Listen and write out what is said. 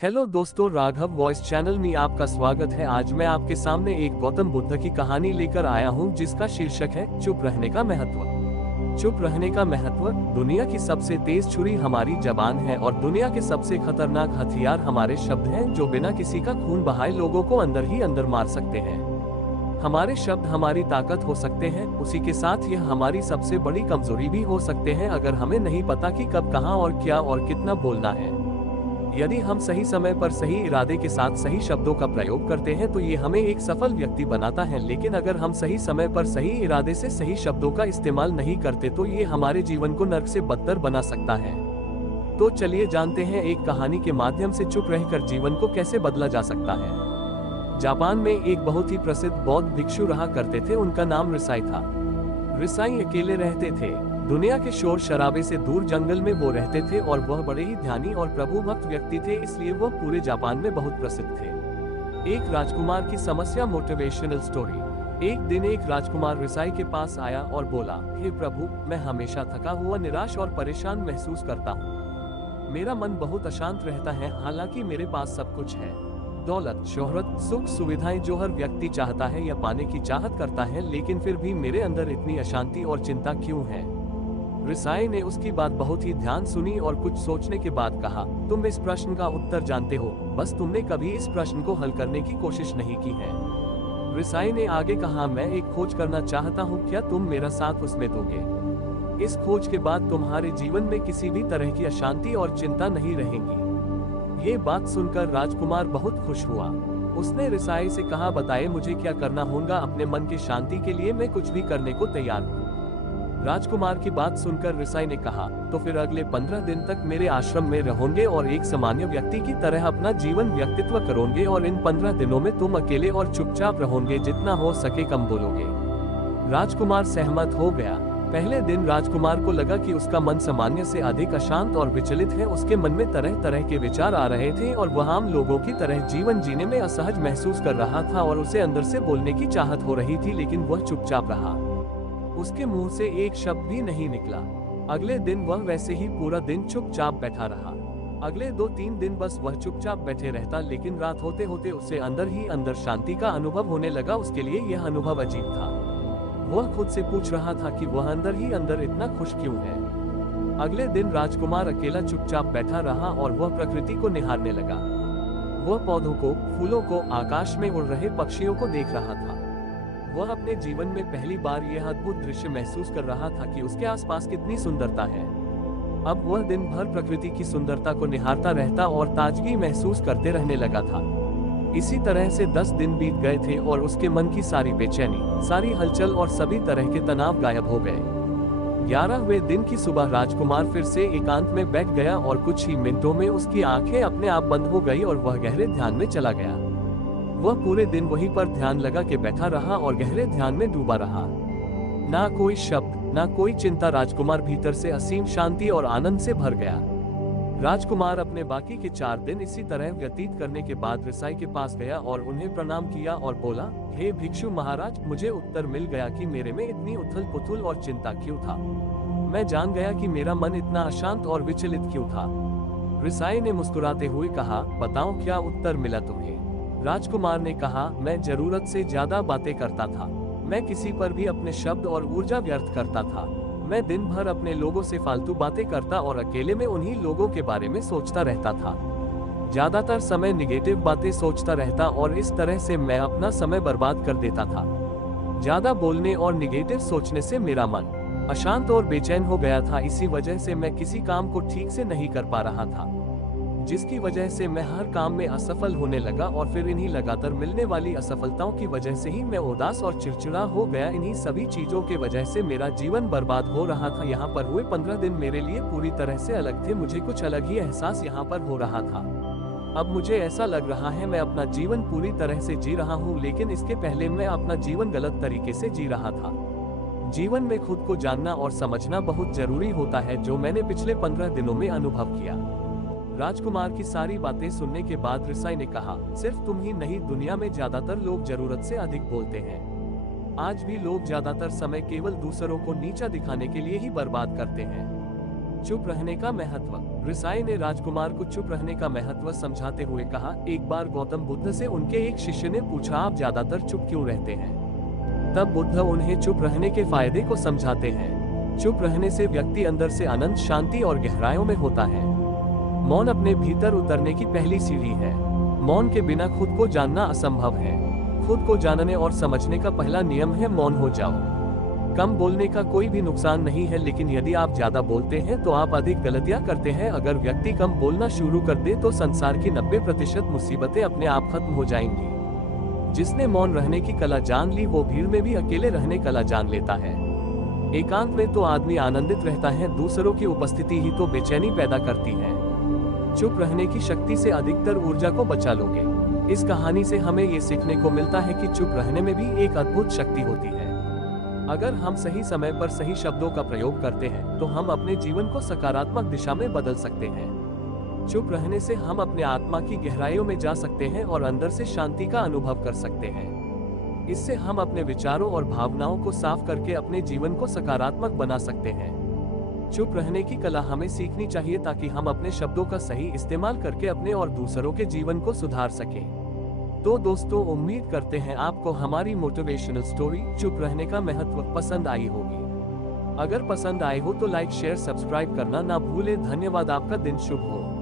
Hello दोस्तों, Raghav voice channel में आपका स्वागत है। आज मैं आपके सामने एक गौतम बुद्ध की कहानी लेकर आया हूं, जिसका शीर्षक है चुप रहने का महत्व। चुप रहने का महत्व। दुनिया की सबसे तेज छुरी हमारी जबान है और दुनिया के सबसे खतरनाक हथियार हमारे शब्द हैं, जो बिना किसी का खून बहाए लोगों को अंदर ही अंदर मार सकते हैं। हमारे शब्द हमारी ताकत हो सकते हैं, उसी के साथ यह हमारी सबसे बड़ी कमजोरी भी हो सकते हैं, अगर हमें नहीं पता कि कब, कहां और क्या और कितना बोलना है। यदि हम सही समय पर सही इरादे के साथ सही शब्दों का प्रयोग करते हैं तो ये हमें एक सफल व्यक्ति बनाता है, लेकिन अगर हम सही समय पर सही इरादे से सही शब्दों का इस्तेमाल नहीं करते तो ये हमारे जीवन को नर्क से बदतर बना सकता है। तो चलिए जानते हैं एक कहानी के माध्यम से चुप रहकर जीवन को कैसे बदला जा सकता है। जापान में एक बहुत ही प्रसिद्ध बौद्ध भिक्षु रहा करते थे। उनका नाम रिसाई था। रिसाई अकेले रहते थे। दुनिया के शोर शराबे से दूर जंगल में वो रहते थे और वह बड़े ही ध्यानी और प्रभु भक्त व्यक्ति थे, इसलिए वह पूरे जापान में बहुत प्रसिद्ध थे। एक राजकुमार की समस्या। Motivational story. एक दिन एक राजकुमार रिसाई के पास आया और बोला, हे प्रभु, मैं हमेशा थका हुआ, निराश और परेशान महसूस करता हूँ। मेरा मन बहुत अशांत रहता है, हालांकि मेरे पास सब कुछ है, दौलत, शोहरत, सुख, सुविधाएं जो हर व्यक्ति चाहता है या पाने की चाहत करता है, लेकिन फिर भी मेरे अंदर इतनी अशांति और चिंता क्यों है। रिसाई ने उसकी बात बहुत ही ध्यान सुनी और कुछ सोचने के बाद कहा, तुम इस प्रश्न का उत्तर जानते हो, बस तुमने कभी इस प्रश्न को हल करने की कोशिश नहीं की है। रिसाई ने आगे कहा, मैं एक खोज करना चाहता हूँ, क्या तुम मेरा साथ उसमें दोगे? इस खोज के बाद तुम्हारे जीवन में किसी भी तरह की अशांति और चिंता नहीं रहेंगी। ये बात सुनकर राजकुमार बहुत खुश हुआ। उसने रिसाई से कहा, बताए मुझे क्या करना होगा, अपने मन की शांति के लिए मैं कुछ भी करने को तैयार हूँ। राजकुमार की बात सुनकर रिसाई ने कहा, तो फिर अगले 15 दिन तक मेरे आश्रम में रहोगे और एक सामान्य व्यक्ति की तरह अपना जीवन व्यक्तित्व करोगे, और इन 15 दिनों में तुम अकेले और चुपचाप रहोगे, जितना हो सके कम बोलोगे। राजकुमार सहमत हो गया। पहले दिन राजकुमार को लगा कि उसका मन सामान्य से अधिक अशांत और विचलित है। उसके मन में तरह तरह के विचार आ रहे थे और वह आम लोगों की तरह जीवन जीने में असहज महसूस कर रहा था, और उसे अंदर से बोलने की चाहत हो रही थी, लेकिन वह चुपचाप रहा। उसके मुंह से एक शब्द भी नहीं निकला। अगले दिन वह वैसे ही पूरा दिन चुपचाप बैठा रहा। अगले 2-3 दिन बस वह चुपचाप बैठे रहता, लेकिन रात होते होते उसे अंदर ही अंदर शांति का अनुभव होने लगा। उसके लिए यह अनुभव अजीब था। वह खुद से पूछ रहा था कि वह अंदर ही अंदर इतना खुश क्यों है। अगले दिन राजकुमार अकेला चुपचाप बैठा रहा और वह प्रकृति को निहारने लगा। वह पौधों को, फूलों को, आकाश में उड़ रहे पक्षियों को देख रहा था। वह अपने जीवन में पहली बार यह अद्भुत दृश्य महसूस कर रहा था कि उसके आसपास कितनी सुंदरता है। अब वह दिन भर प्रकृति की सुंदरता को निहारता रहता और ताजगी महसूस करते रहने लगा था। इसी तरह से 10 दिन बीत गए थे और उसके मन की सारी बेचैनी, सारी हलचल और सभी तरह के तनाव गायब हो गए। 11वें दिन की सुबह राजकुमार फिर से एकांत में बैठ गया और कुछ ही मिनटों में उसकी आंखें अपने आप बंद हो गई और वह गहरे ध्यान में चला गया। वह पूरे दिन वहीं पर ध्यान लगा के बैठा रहा और गहरे ध्यान में डूबा रहा। ना कोई शब्द, ना कोई चिंता। राजकुमार भीतर से असीम शांति और आनंद से भर गया। राजकुमार अपने बाकी के 4 दिन इसी तरह व्यतीत करने के बाद रिसाई के पास गया और उन्हें प्रणाम किया और बोला, हे भिक्षु महाराज, मुझे उत्तर मिल गया कि मेरे में इतनी उथल पुथल और चिंता क्यों था। मैं जान गया कि मेरा मन इतना अशांत और विचलित क्यों था। रिसाई ने मुस्कुराते हुए कहा, बताओ क्या उत्तर मिला तुम्हें? राजकुमार ने कहा, मैं जरूरत से ज्यादा बातें करता था। मैं किसी पर भी अपने शब्द और ऊर्जा व्यर्थ करता था। मैं दिन भर अपने लोगों से फालतू बातें करता और अकेले में उन्हीं लोगों के बारे में सोचता रहता था। ज्यादातर समय निगेटिव बातें सोचता रहता और इस तरह से मैं अपना समय बर्बाद कर देता था। ज्यादा बोलने और निगेटिव सोचने से मेरा मन अशांत और बेचैन हो गया था। इसी वजह से मैं किसी काम को ठीक से नहीं कर पा रहा था, जिसकी वजह से मैं हर काम में असफल होने लगा, और फिर इन्हीं लगातार मिलने वाली असफलताओं की वजह से ही मैं उदास और चिड़चिड़ा हो गया। इन्हीं सभी चीजों के वजह से मेरा जीवन बर्बाद हो रहा था। यहाँ पर हुए 15 दिन मेरे लिए पूरी तरह से अलग थे। मुझे कुछ अलग ही एहसास यहाँ पर हो रहा था। अब मुझे ऐसा लग रहा है मैं अपना जीवन पूरी तरह से जी रहा हूँ, लेकिन इसके पहले मैं अपना जीवन गलत तरीके से जी रहा था। जीवन में खुद को जानना और समझना बहुत जरूरी होता है, जो मैंने पिछले 15 दिनों में अनुभव किया। राजकुमार की सारी बातें सुनने के बाद रिसाई ने कहा, सिर्फ तुम ही नहीं, दुनिया में ज्यादातर लोग जरूरत से अधिक बोलते हैं। आज भी लोग ज्यादातर समय केवल दूसरों को नीचा दिखाने के लिए ही बर्बाद करते हैं। चुप रहने का महत्व। रिसाई ने राजकुमार को चुप रहने का महत्व समझाते हुए कहा, एक बार गौतम बुद्ध से उनके एक शिष्य ने पूछा, आप ज्यादातर चुप क्यों रहते हैं? तब बुद्ध उन्हें चुप रहने के फायदे को समझाते हैं। चुप रहने से व्यक्ति अंदर से आनंद, शांति और गहराइयों में होता है। मौन अपने भीतर उतरने की पहली सीढ़ी है। मौन के बिना खुद को जानना असंभव है। खुद को जानने और समझने का पहला नियम है, मौन हो जाओ। कम बोलने का कोई भी नुकसान नहीं है, लेकिन यदि आप ज्यादा बोलते हैं तो आप अधिक गलतियां करते हैं। अगर व्यक्ति कम बोलना शुरू कर दे तो संसार की 90% मुसीबतें अपने आप खत्म हो जाएंगी। जिसने मौन रहने की कला जान ली, वो भीड़ में भी अकेले रहने कला जान लेता है। एकांत में तो आदमी आनंदित रहता है, दूसरों की उपस्थिति ही तो बेचैनी पैदा करती है। चुप रहने की शक्ति से अधिकतर ऊर्जा को बचा लोगे। इस कहानी से हमें ये सीखने को मिलता है कि चुप रहने में भी एक अद्भुत शक्ति होती है। अगर हम सही समय पर सही शब्दों का प्रयोग करते हैं तो हम अपने जीवन को सकारात्मक दिशा में बदल सकते हैं। चुप रहने से हम अपने आत्मा की गहराइयों में जा सकते हैं और अंदर से शांति का अनुभव कर सकते हैं। इससे हम अपने विचारों और भावनाओं को साफ करके अपने जीवन को सकारात्मक बना सकते हैं। चुप रहने की कला हमें सीखनी चाहिए ताकि हम अपने शब्दों का सही इस्तेमाल करके अपने और दूसरों के जीवन को सुधार सकें। तो दोस्तों, उम्मीद करते हैं आपको हमारी मोटिवेशनल स्टोरी चुप रहने का महत्व पसंद आई होगी। अगर पसंद आए हो तो लाइक, शेयर, सब्सक्राइब करना ना भूलें। धन्यवाद। आपका दिन शुभ हो।